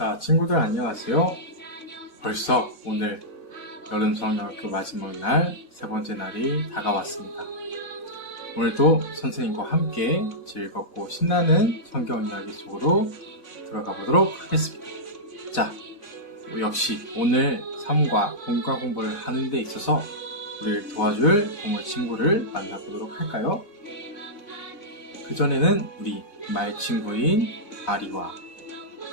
자, 친구들 안녕하세요. 벌써 오늘 여름 성경학교 마지막 날 세 번째 날이 다가왔습니다. 오늘도 선생님과 함께 즐겁고 신나는 성경 이야기 속으로 들어가 보도록 하겠습니다. 자, 역시 오늘 삶과 공과 공부를 하는 데 있어서 우리를 도와줄 동물 친구를 만나보도록 할까요? 그전에는 우리 말 친구인 아리와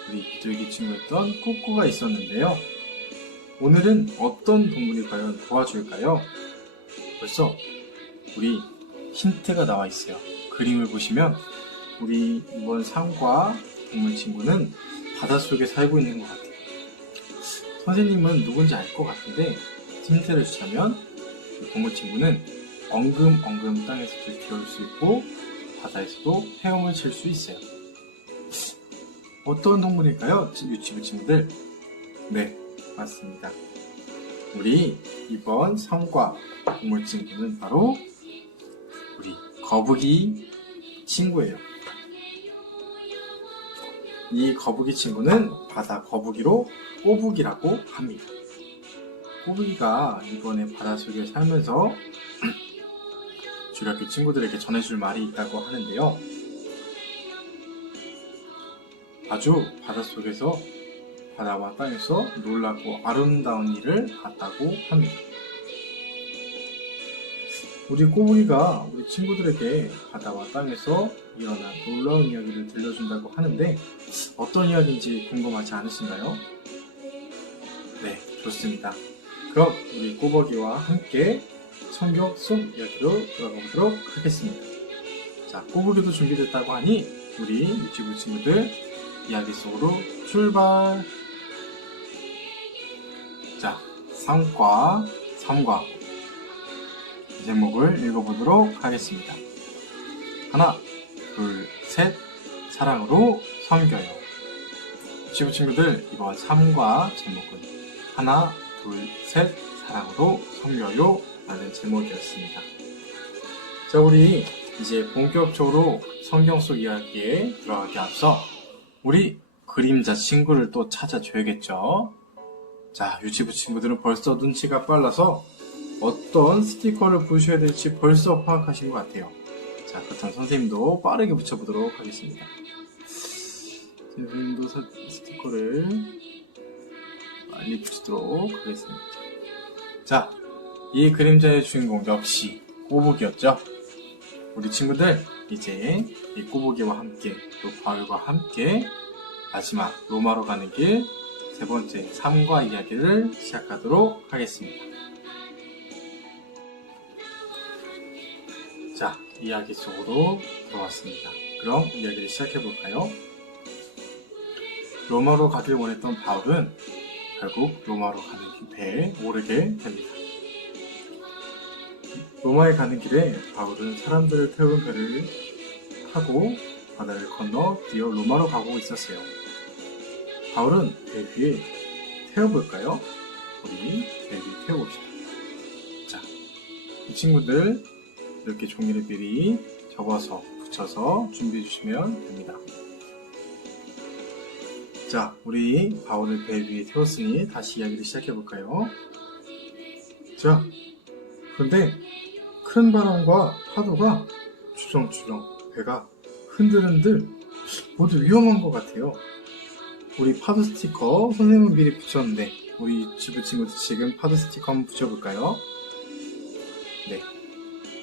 우리 비둘기 친구였던 꾸꾸가 있었는데요. 오늘은 어떤 동물이 과연 도와줄까요? 벌써 우리 힌트가 나와 있어요. 그림을 보시면 우리 이번 상과 동물 친구는 바닷속에 살고 있는 것 같아요. 선생님은 누군지 알 것 같은데 힌트를 주자면 이 동물 친구는 엉금엉금 땅에서 들티올 수 있고 바다에서도 헤엄을 칠 수 있어요. 어떤 동물일까요? 유치부 친구들? 네, 맞습니다. 우리 이번 성과 동물 친구는 바로 우리 거북이 친구예요. 이 거북이 친구는 바다 거북이로 꼬북이라고 합니다. 꼬북이가 이번에 바닷속에 살면서 주력 교 친구들에게 전해줄 말이 있다고 하는데요. 아주 바닷속에서 바다와 땅에서 놀랍고 아름다운 일을 봤다고 합니다. 우리 꼬부기가 우리 친구들에게 바다와 땅에서 일어난 놀라운 이야기를 들려준다고 하는데 어떤 이야기인지 궁금하지 않으신가요? 네, 좋습니다. 그럼 우리 꼬부기와 함께 성경 속 이야기로 들어가 보도록 하겠습니다. 자, 꼬부기도 준비됐다고 하니 우리 유치부 친구들 이야기 속으로 출발! 자, 3과 3과 제목을 읽어보도록 하겠습니다. 하나, 둘, 셋, 사랑으로 섬겨요. 지부 친구들, 이번 3과 제목은 하나, 둘, 셋, 사랑으로 섬겨요 라는 제목이었습니다. 자, 우리 이제 본격적으로 성경 속 이야기에 들어가기 앞서 우리 그림자 친구를 또 찾아줘야겠죠? 자, 유치부 친구들은 벌써 눈치가 빨라서 어떤 스티커를 부셔야 될지 벌써 파악하신 것 같아요. 자, 그렇다면 선생님도 빠르게 붙여보도록 하겠습니다. 선생님도 사- 스티커를 빨리 붙이도록 하겠습니다. 자, 이 그림자의 주인공 역시 꼬북이었죠? 우리 친구들, 이제 이 꼬북이와 함께 또 바울과 함께 마지막 로마로 가는 길 세 번째 삶과 이야기를 시작하도록 하겠습니다. 자, 이야기 속으로 들어왔습니다. 그럼 이야기를 시작해 볼까요? 로마로 가길 원했던 바울은 결국 로마로 가는 배에 오르게 됩니다. 로마에 가는 길에 바울은 사람들을 태우는 배를 타고 바다를 건너 드디어 로마로 가고 있었어요. 바울은 배 위에 태워볼까요? 우리 배 위에 태워봅시다. 자, 이 친구들 이렇게 종이를 미리 접어서 붙여서 준비해 주시면 됩니다. 자, 우리 바울을 배 위에 태웠으니 다시 이야기를 시작해 볼까요? 자, 그런데 큰 바람과 파도가 주렁주렁 배가 흔들흔들 모두 위험한 것 같아요. 우리 파도 스티커 선생님은 미리 붙였는데 우리 지부 친구들 지금 파도 스티커 한번 붙여볼까요? 네,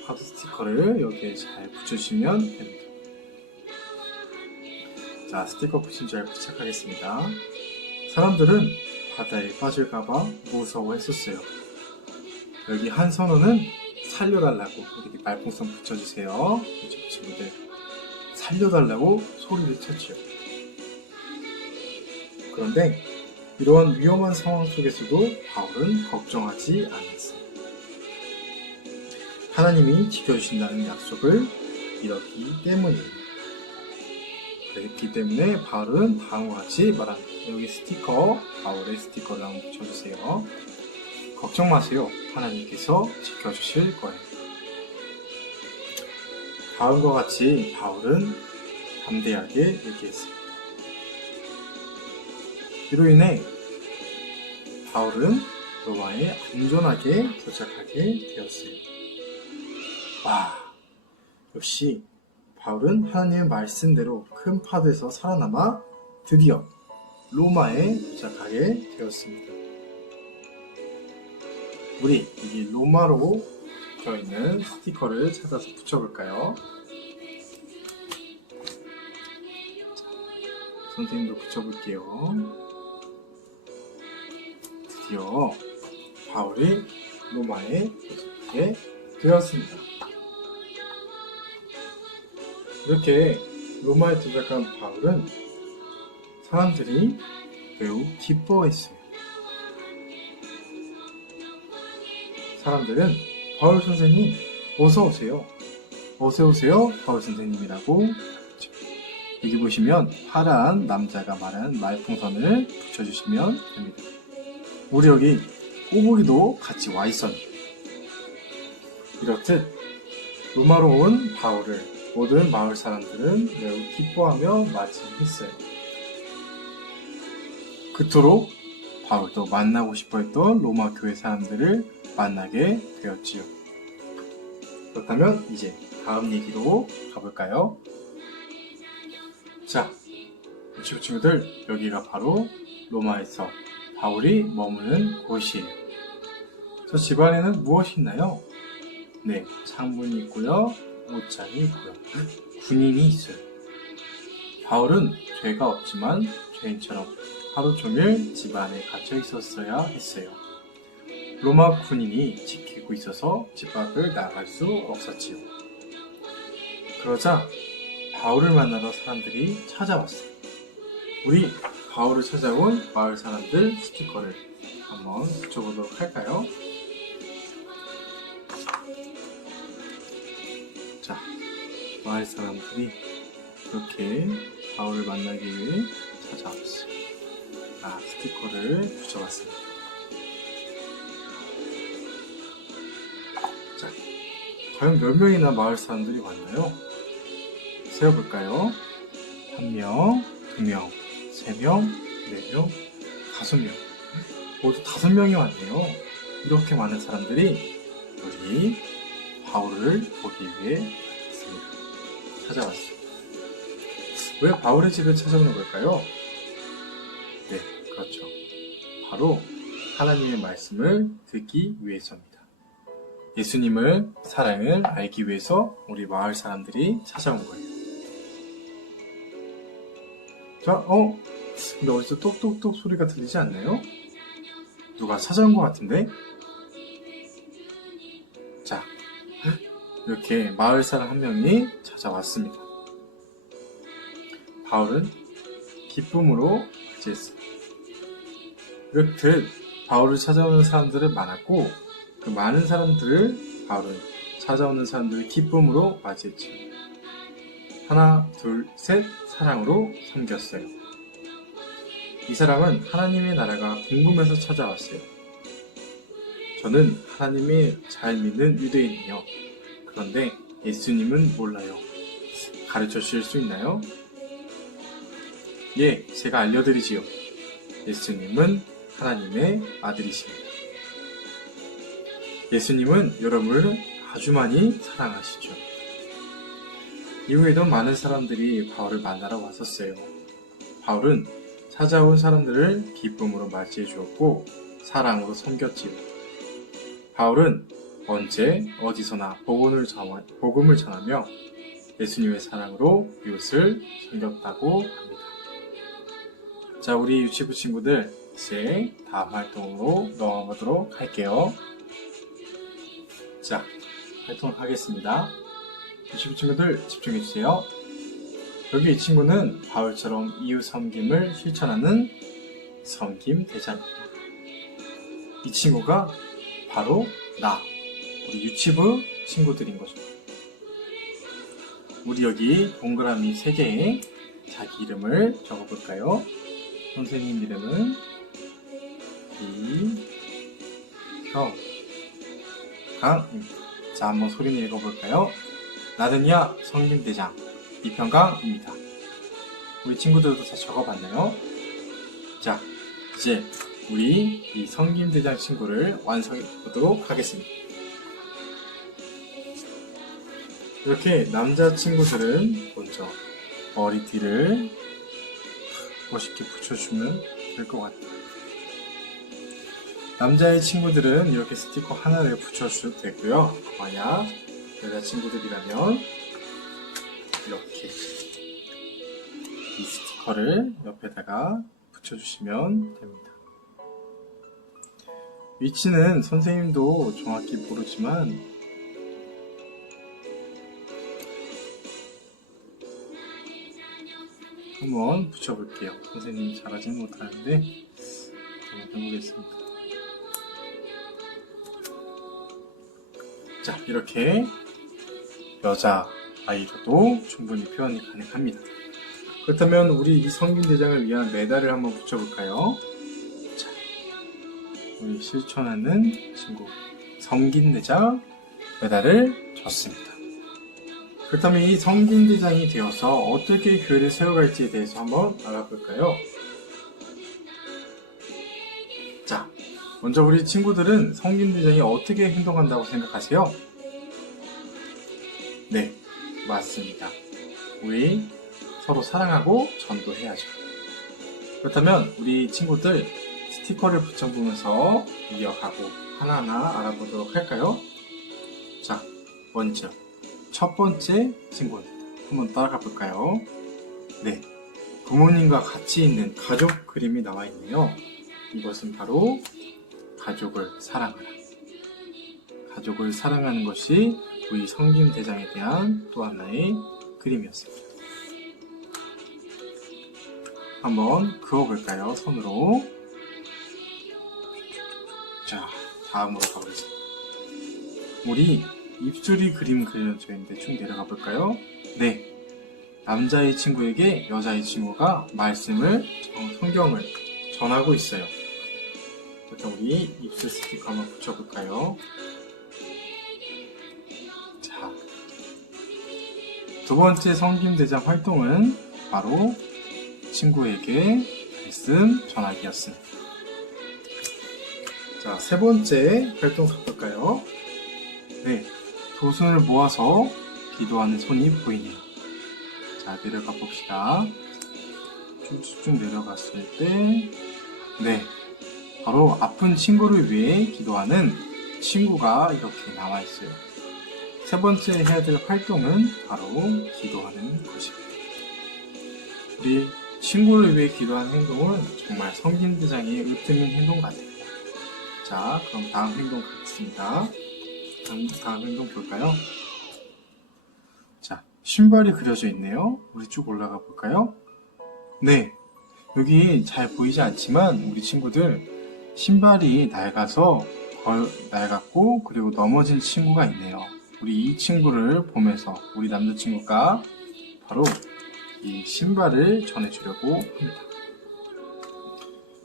파도 스티커를 여기에 잘 붙여주시면 됩니다. 자, 스티커 붙인 줄 알고 시작하겠습니다. 사람들은 바다에 빠질까봐 무서워했었어요. 여기 한 선호는 살려달라고 이렇게 말풍선 붙여주세요. 우리 친구들 살려달라고 소리를 쳤죠. 그런데 이러한 위험한 상황 속에서도 바울은 걱정하지 않았어요. 하나님이 지켜주신다는 약속을 잃었기 때문이에요. 그렇기 때문에 바울은 같이 말합니다. 여기 스티커, 바울의 스티커를 한번 붙여주세요. 걱정 마세요. 하나님께서 지켜주실 거예요. 다음과 같이 바울은 담대하게 얘기했습니다. 이로 인해 바울은 로마에 안전하게 도착하게 되었어요. 와, 역시 바울은 하나님의 말씀대로 큰 파도에서 살아남아 드디어 로마에 도착하게 되었습니다. 우리 이 로마로 적혀 있는 스티커를 찾아서 붙여볼까요? 자, 선생님도 붙여볼게요. 드디어 바울이 로마에 도착하게 되었습니다. 이렇게 로마에 도착한 바울은 사람들이 매우 기뻐했어요. 사람들은 바울 선생님 어서 오세요. 어서 오세요, 바울 선생님이라고. 여기 보시면 파란 남자가 말한 말풍선을 붙여주시면 됩니다. 우리 여기 꼬부기도 같이 와 있었네요. 이렇듯 로마로 온 바울을 모든 마을 사람들은 매우 기뻐하며 맞이했어요. 그토록 바울도 만나고 싶어 했던 로마 교회 사람들을 만나게 되었지요. 그렇다면 이제 다음 얘기로 가볼까요? 자, 유치부 친구들, 여기가 바로 로마에서 바울이 머무는 곳이에요. 저 집안에는 무엇이 있나요? 네, 창문이 있고요, 옷장이 있고요, 군인이 있어요. 바울은 죄가 없지만 죄인처럼 하루 종일 집 안에 갇혀 있었어야 했어요. 로마 군인이 지키고 있어서 집 밖을 나갈 수 없었지요. 그러자 바울을 만나러 사람들이 찾아왔어요. 우리 바울을 찾아온 마을 사람들 스티커를 한번 붙여보도록 할까요? 자, 마을 사람들이 이렇게 바울을 만나기 위해 찾아왔어요. 아, 스티커를 붙여봤습니다. 과연 몇 명이나 마을 사람들이 왔나요? 세어볼까요? 한 명, 두 명, 세 명, 네 명, 다섯 명. 모두 다섯 명이 왔네요. 이렇게 많은 사람들이 우리 바울을 보기 위해 왔습니다. 찾아왔어요. 왜 바울의 집에 찾아오는 걸까요? 네, 그렇죠. 바로 하나님의 말씀을 듣기 위해서입니다. 예수님을 사랑을 알기 위해서 우리 마을 사람들이 찾아온 거예요. 자, 어? 근데 어디서 똑똑똑 소리가 들리지 않나요? 누가 찾아온 것 같은데? 자, 이렇게 마을 사람 한 명이 찾아왔습니다. 바울은 기쁨으로 맞이했어요. 이렇듯 바울을 찾아오는 사람들은 많았고 그 많은 사람들을 바울은 찾아오는 사람들을 기쁨으로 맞이했죠. 하나, 둘, 셋 사랑으로 섬겼어요. 이 사람은 하나님의 나라가 궁금해서 찾아왔어요. 저는 하나님이 잘 믿는 유대인이요. 그런데 예수님은 몰라요. 가르쳐 주실 수 있나요? 예, 제가 알려드리지요. 예수님은 하나님의 아들이십니다. 예수님은 여러분을 아주 많이 사랑하시죠. 이후에도 많은 사람들이 바울을 만나러 왔었어요. 바울은 찾아온 사람들을 기쁨으로 맞이해 주었고 사랑으로 섬겼지요. 바울은 언제 어디서나 복음을, 전하, 복음을 전하며 예수님의 사랑으로 이웃을 섬겼다고 합니다. 자, 우리 유치부 친구들 이제 다음 활동으로 넘어가도록 할게요. 자, 활동을 하겠습니다. 유치부 친구들 집중해 주세요. 여기 이 친구는 바울처럼 이웃 섬김을 실천하는 섬김 대장입니다. 이 친구가 바로 나, 우리 유치부 친구들인 거죠. 우리 여기 동그라미 3개에 자기 이름을 적어볼까요? 선생님 이름은 이형 강입니다. 자, 한번 소리 내어 볼까요? 나는야 성김대장 이평강입니다. 우리 친구들도 다 적어봤나요? 자, 이제 우리 이 성김대장 친구를 완성해 보도록 하겠습니다. 이렇게 남자 친구들은 먼저 머리띠를 멋있게 붙여주면 될 것 같아요. 남자의 친구들은 이렇게 스티커 하나를 붙여주셔도 되고요. 만약 여자 친구들이라면 이렇게 이 스티커를 옆에다가 붙여주시면 됩니다. 위치는 선생님도 정확히 모르지만 한번 붙여볼게요. 선생님이 잘하지는 못하는데 한번 해보겠습니다. 자, 이렇게 여자 아이로도 충분히 표현이 가능합니다. 그렇다면 우리 이 성균 대장을 위한 메달을 한번 붙여볼까요? 자, 우리 실천하는 친구 성균 대장 메달을 줬습니다. 그렇다면 이 성균 대장이 되어서 어떻게 교회를 세워갈지에 대해서 한번 알아볼까요? 먼저 우리 친구들은 성균대장이 어떻게 행동한다고 생각하세요? 네, 맞습니다. 우리 서로 사랑하고 전도해야죠. 그렇다면 우리 친구들 스티커를 붙여보면서 이어가고 하나하나 알아보도록 할까요? 자, 먼저 첫 번째 친구입니다. 한번 따라가 볼까요? 네, 부모님과 같이 있는 가족 그림이 나와 있네요. 이것은 바로 가족을 사랑하라. 가족을 사랑하는 것이 우리 성김 대장에 대한 또 하나의 그림이었습니다. 한번 그어볼까요? 손으로. 자, 다음으로 가보겠습니다. 우리 입술이 그림 그려져 있는데 쭉 내려가 볼까요? 네. 남자의 친구에게 여자의 친구가 말씀을, 정- 성경을 전하고 있어요. 일단 우리 입술 스티커 한번 붙여볼까요? 자. 두 번째 성김대장 활동은 바로 친구에게 말씀 전하기였습니다. 자, 세 번째 활동 가볼까요? 네, 두 손을 모아서 기도하는 손이 보이네요. 자, 내려가 봅시다. 쭉쭉 내려갔을 때, 네, 바로 아픈 친구를 위해 기도하는 친구가 이렇게 나와 있어요. 세 번째 해야 될 활동은 바로 기도하는 것입니다. 우리 친구를 위해 기도하는 행동은 정말 성김대장이 으뜸인 행동 같아요. 자, 그럼 다음 행동 가겠습니다. 다음, 다음 행동 볼까요? 자, 신발이 그려져 있네요. 우리 쭉 올라가 볼까요? 네. 여기 잘 보이지 않지만 우리 친구들 신발이 낡아서 걸, 낡았고 그리고 넘어진 친구가 있네요. 우리 이 친구를 보면서 우리 남자친구가 바로 이 신발을 전해주려고 합니다.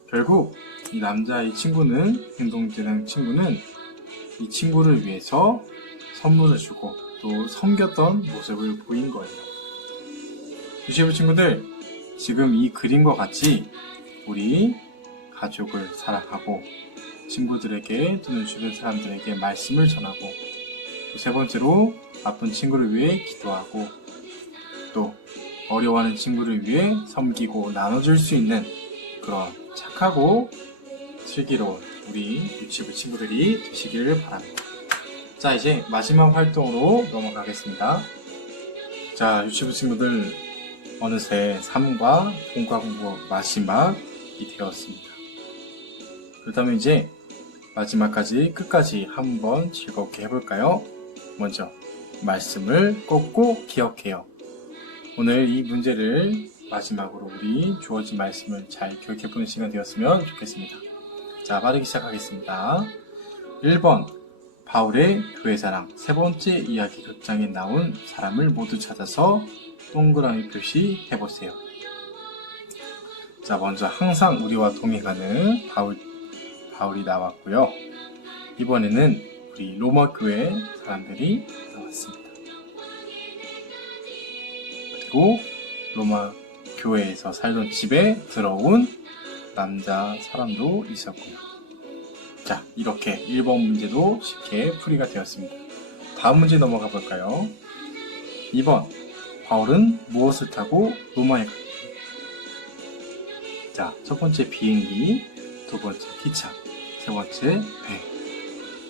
결국 이 남자 이 친구는 행동대장 친구는 이 친구를 위해서 선물을 주고 또 섬겼던 모습을 보인 거예요. 유시부 친구들 지금 이 그림과 같이 우리 가족을 사랑하고 친구들에게 또는 주변 사람들에게 말씀을 전하고 또세 번째로 아픈 친구를 위해 기도하고 또 어려워하는 친구를 위해 섬기고 나눠줄 수 있는 그런 착하고 슬기로운 우리 유치부 친구들이 되시기를 바랍니다. 자, 이제 마지막 활동으로 넘어가겠습니다. 자, 유치부 친구들 어느새 3과 본과 공부 마지막이 되었습니다. 그렇다면 이제 마지막까지 끝까지 한번 즐겁게 해볼까요? 먼저 말씀을 꼭꼭 기억해요. 오늘 이 문제를 마지막으로 우리 주어진 말씀을 잘 기억해보는 시간 되었으면 좋겠습니다. 자, 빠르게 시작하겠습니다. 1번, 바울의 교회사랑. 세 번째 이야기 극장에 나온 사람을 모두 찾아서 동그라미 표시해보세요. 자, 먼저 항상 우리와 동행하는 바울, 바울이 나왔고요. 이번에는 우리 로마 교회 사람들이 나왔습니다. 그리고 로마 교회에서 살던 집에 들어온 남자 사람도 있었고요. 자, 이렇게 1번 문제도 쉽게 풀이가 되었습니다. 다음 문제 넘어가 볼까요? 2번. 바울은 무엇을 타고 로마에 갔다? 자, 첫 번째 비행기, 두 번째 기차, 세 번째 배.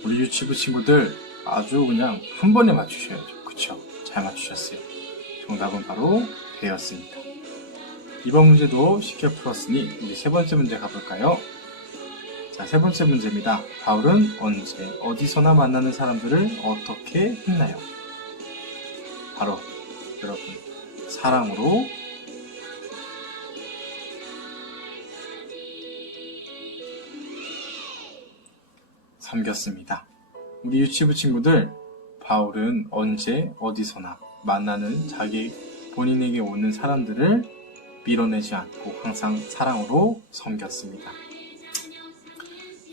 우리 유치부 친구들 아주 그냥 한 번에 맞추셔야죠. 그쵸? 잘 맞추셨어요. 정답은 바로 배였습니다. 이번 문제도 쉽게 풀었으니 우리 세 번째 문제 가볼까요? 자, 세 번째 문제입니다. 바울은 언제, 어디서나 만나는 사람들을 어떻게 했나요? 바로 여러분, 사랑으로 섬겼습니다. 우리 유치부 친구들, 바울은 언제, 어디서나 만나는 자기 본인에게 오는 사람들을 밀어내지 않고 항상 사랑으로 섬겼습니다.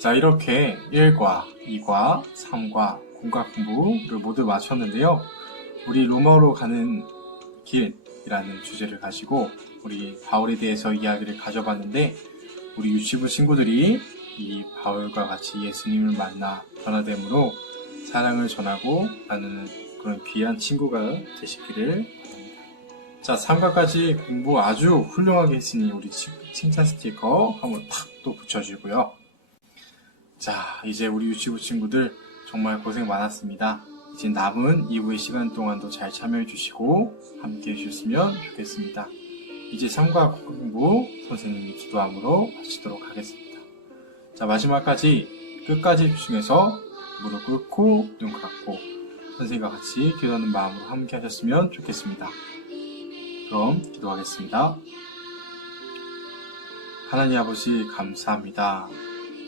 자, 이렇게 1과, 2과, 3과 공과 공부를 모두 마쳤는데요. 우리 로마로 가는 길이라는 주제를 가지고 우리 바울에 대해서 이야기를 가져봤는데 우리 유치부 친구들이 이 바울과 같이 예수님을 만나 변화됨으로 사랑을 전하고 나누는 그런 귀한 친구가 되시기를 바랍니다. 자, 3과까지 공부 아주 훌륭하게 했으니 우리 치- 칭찬 스티커 한번 탁 또 붙여주고요. 자, 이제 우리 유치부 친구들 정말 고생 많았습니다. 이제 남은 이후의 시간 동안도 잘 참여해 주시고 함께 해 주셨으면 좋겠습니다. 이제 3과 공부 선생님이 기도함으로 마치도록 하겠습니다. 자, 마지막까지 끝까지 집중해서 무릎 꿇고 눈 감고 선생님과 같이 기도하는 마음으로 함께 하셨으면 좋겠습니다. 그럼 기도하겠습니다. 하나님 아버지 감사합니다.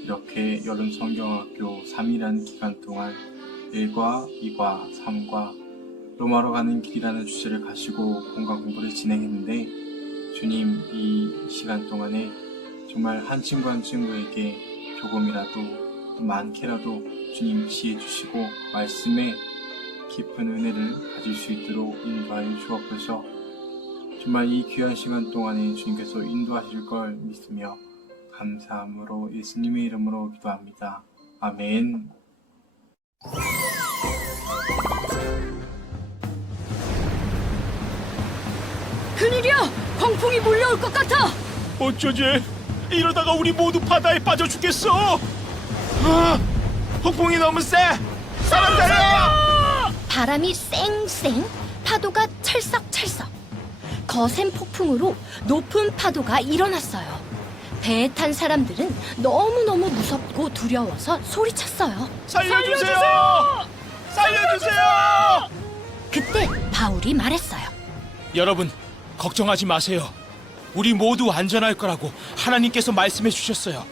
이렇게 여름 성경학교 3일이라는 기간 동안 1과 2과 3과 로마로 가는 길이라는 주제를 가지고 공과 공부를 진행했는데 주님 이 시간 동안에 정말 한 친구 한 친구에게 조금이라도 또 많게라도 주님 지혜 주시고 말씀에 깊은 은혜를 가질 수 있도록 인도하여 주옵소서 정말 이 귀한 시간 동안에 주님께서 인도하실 걸 믿으며 감사함으로 예수님의 이름으로 기도합니다. 아멘. 큰일이야! 광풍이 몰려올 것 같아! 어쩌지? 이러다가 우리 모두 바다에 빠져 죽겠어. 아, 폭풍이 너무 세. 사람 살려! 바람이 쌩쌩, 파도가 철썩철썩. 거센 폭풍으로 높은 파도가 일어났어요. 배에 탄 사람들은 너무너무 무섭고 두려워서 소리쳤어요. 살려주세요! 살려주세요! 그때 바울이 말했어요. 여러분, 걱정하지 마세요. 우리 모두 안전할 거라고 하나님께서 말씀해 주셨어요.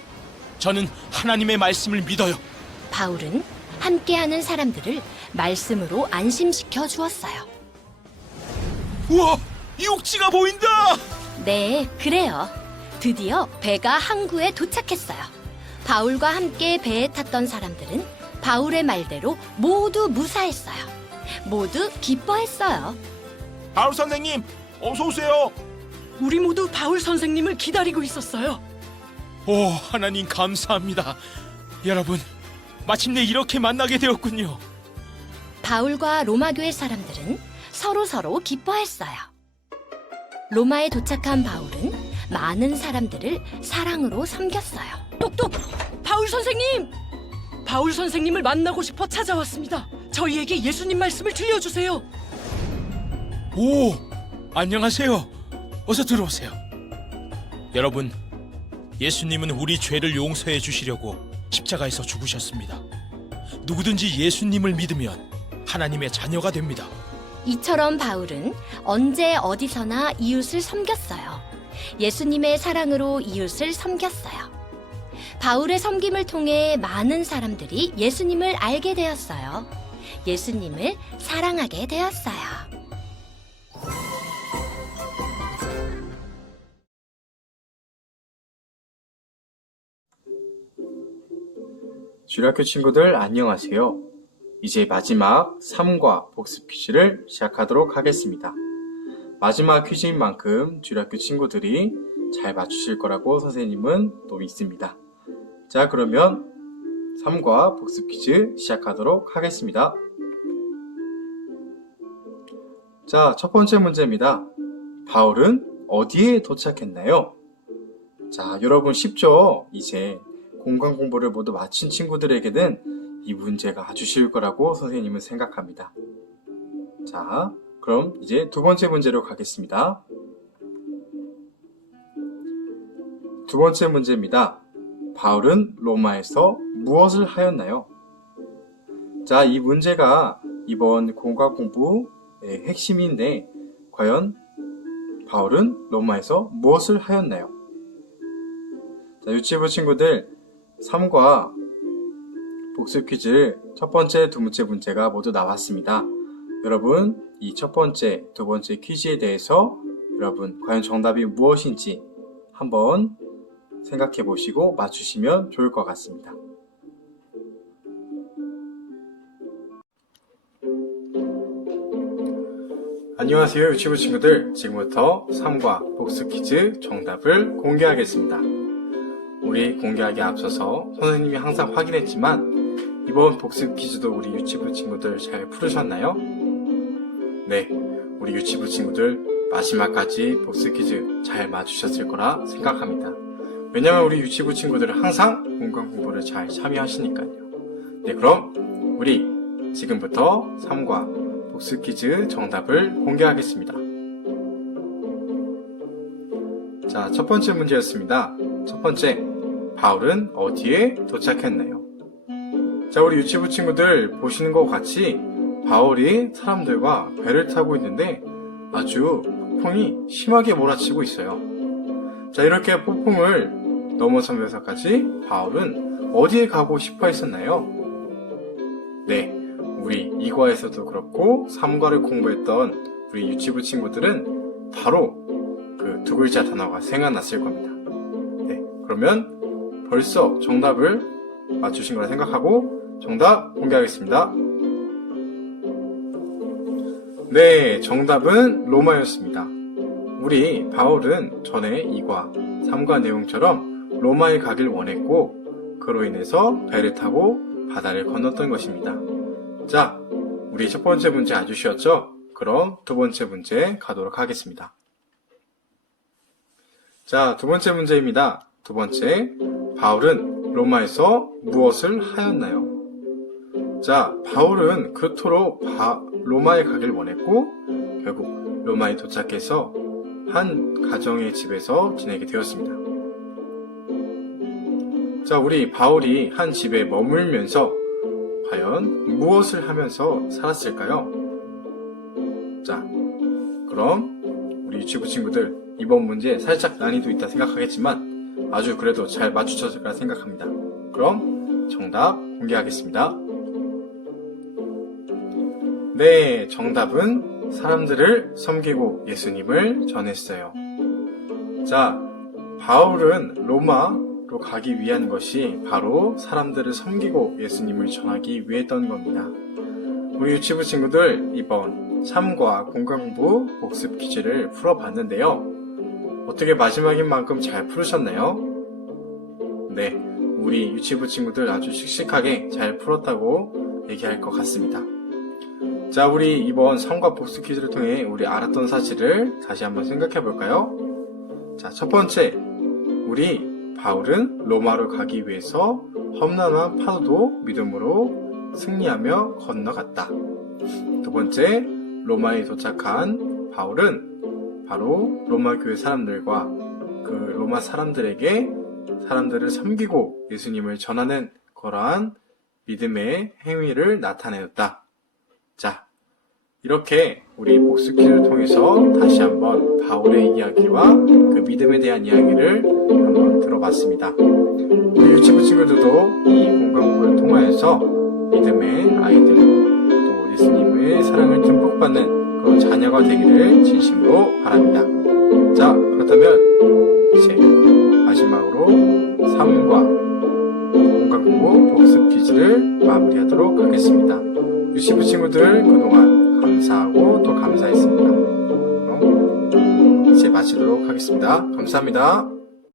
저는 하나님의 말씀을 믿어요. 바울은 함께하는 사람들을 말씀으로 안심시켜 주었어요. 우와, 육지가 보인다! 네, 그래요. 드디어 배가 항구에 도착했어요. 바울과 함께 배에 탔던 사람들은 바울의 말대로 모두 무사했어요. 모두 기뻐했어요. 바울 선생님, 어서 오세요. 우리 모두 바울 선생님을 기다리고 있었어요. 오, 하나님 감사합니다. 여러분, 마침내 이렇게 만나게 되었군요. 바울과 로마 교회 사람들은 서로 서로 기뻐했어요. 로마에 도착한 바울은 많은 사람들을 사랑으로 섬겼어요. 똑똑! 바울 선생님! 바울 선생님을 만나고 싶어 찾아왔습니다. 저희에게 예수님 말씀을 들려주세요. 오, 안녕하세요. 어서 들어오세요. 여러분, 예수님은 우리 죄를 용서해 주시려고 십자가에서 죽으셨습니다. 누구든지 예수님을 믿으면 하나님의 자녀가 됩니다. 이처럼 바울은 언제 어디서나 이웃을 섬겼어요. 예수님의 사랑으로 이웃을 섬겼어요. 바울의 섬김을 통해 많은 사람들이 예수님을 알게 되었어요. 예수님을 사랑하게 되었어요. 주일학교 친구들 안녕하세요. 이제 마지막 3과 복습 퀴즈를 시작하도록 하겠습니다. 마지막 퀴즈인 만큼 주일학교 친구들이 잘 맞추실 거라고 선생님은 또 믿습니다. 자, 그러면 3과 복습 퀴즈 시작하도록 하겠습니다. 자, 첫 번째 문제입니다. 바울은 어디에 도착했나요? 자, 여러분 쉽죠? 이제 공간 공부를 모두 마친 친구들에게는 이 문제가 아주 쉬울 거라고 선생님은 생각합니다. 자, 그럼 이제 두 번째 문제로 가겠습니다. 두 번째 문제입니다. 바울은 로마에서 무엇을 하였나요? 자, 이 문제가 이번 공과 공부의 핵심인데, 과연 바울은 로마에서 무엇을 하였나요? 자, 유치부 친구들 3과 복습 퀴즈 첫 번째, 두 번째 문제가 모두 나왔습니다. 여러분, 이 첫 번째, 두 번째 퀴즈에 대해서 여러분, 과연 정답이 무엇인지 한번 생각해 보시고 맞추시면 좋을 것 같습니다. 안녕하세요 유치부 친구들 지금부터 3과 복습 퀴즈 정답을 공개하겠습니다 우리 공개하기 앞서서 선생님이 항상 확인했지만 이번 복습 퀴즈도 우리 유치부 친구들 잘 풀으셨나요? 네 우리 유치부 친구들 마지막까지 복습 퀴즈 잘 맞추셨을 거라 생각합니다 왜냐면 우리 유치부 친구들은 항상 공간 공부를 잘 참여하시니까요 네 그럼 우리 지금부터 3과 복습 퀴즈 정답을 공개하겠습니다. 자, 첫 번째 문제였습니다. 첫 번째, 바울은 어디에 도착했나요? 자, 우리 유치부 친구들 보시는 것 같이 바울이 사람들과 배를 타고 있는데 아주 폭풍이 심하게 몰아치고 있어요. 자, 이렇게 폭풍을 넘어서면서까지 바울은 어디에 가고 싶어 했었나요? 네, 우리 2과에서도 그렇고 3과를 공부했던 우리 유치부 친구들은 바로 그 두 글자 단어가 생각났을 겁니다. 네, 그러면 벌써 정답을 맞추신 거라 생각하고 정답 공개하겠습니다. 네, 정답은 로마였습니다. 우리 바울은 전에 2과, 3과 내용처럼 로마에 가길 원했고 그로 인해서 배를 타고 바다를 건넜던 것입니다. 자, 우리 첫 번째 문제 아주 쉬웠죠? 그럼 두 번째 문제 가도록 하겠습니다. 자, 두 번째 문제입니다. 두 번째, 바울은 로마에서 무엇을 하였나요? 자, 바울은 그토록 바- 로마에 가길 원했고, 결국 로마에 도착해서 한 가정의 집에서 지내게 되었습니다. 자, 우리 바울이 한 집에 머물면서 과연 무엇을 하면서 살았을까요? 자, 그럼 우리 유치부 친구들 이번 문제 살짝 난이도 있다 생각하겠지만 아주 그래도 잘 맞추셨을 거라 생각합니다. 그럼 정답 공개하겠습니다. 네, 정답은 사람들을 섬기고 예수님을 전했어요. 자, 바울은 로마로 가기 위한 것이 바로 사람들을 섬기고 예수님을 전하기 위했던 겁니다. 우리 유치부 친구들 이번 3과 공강부 복습 퀴즈를 풀어봤는데요. 어떻게 마지막인 만큼 잘 풀으셨나요? 네, 우리 유치부 친구들 아주 씩씩하게 잘 풀었다고 얘기할 것 같습니다. 자, 우리 이번 3과 복습 퀴즈를 통해 우리 알았던 사실을 다시 한번 생각해 볼까요? 자, 첫 번째, 우리 바울은 로마로 가기 위해서 험난한 파도도 믿음으로 승리하며 건너갔다. 두 번째, 로마에 도착한 바울은 바로 로마 교회 사람들과 그 로마 사람들에게 사람들을 섬기고 예수님을 전하는 그러한 믿음의 행위를 나타내었다. 자, 이렇게 우리 복습기를 통해서 다시 한번 바울의 이야기와 그 믿음에 대한 이야기를 한번 들어봤습니다. 우리 유치부 친구들도 이 공간공부를 통하여서 믿음의 아이들, 또 예수님의 사랑을 듬뿍 받는 그런 자녀가 되기를 진심으로 바랍니다. 자, 그렇다면 이제 마지막으로 3과 공간공부 복습 퀴즈를 마무리하도록 하겠습니다. 유치부 친구들 그동안 감사하고 또 감사했습니다. 이제 마치도록 하겠습니다. 감사합니다.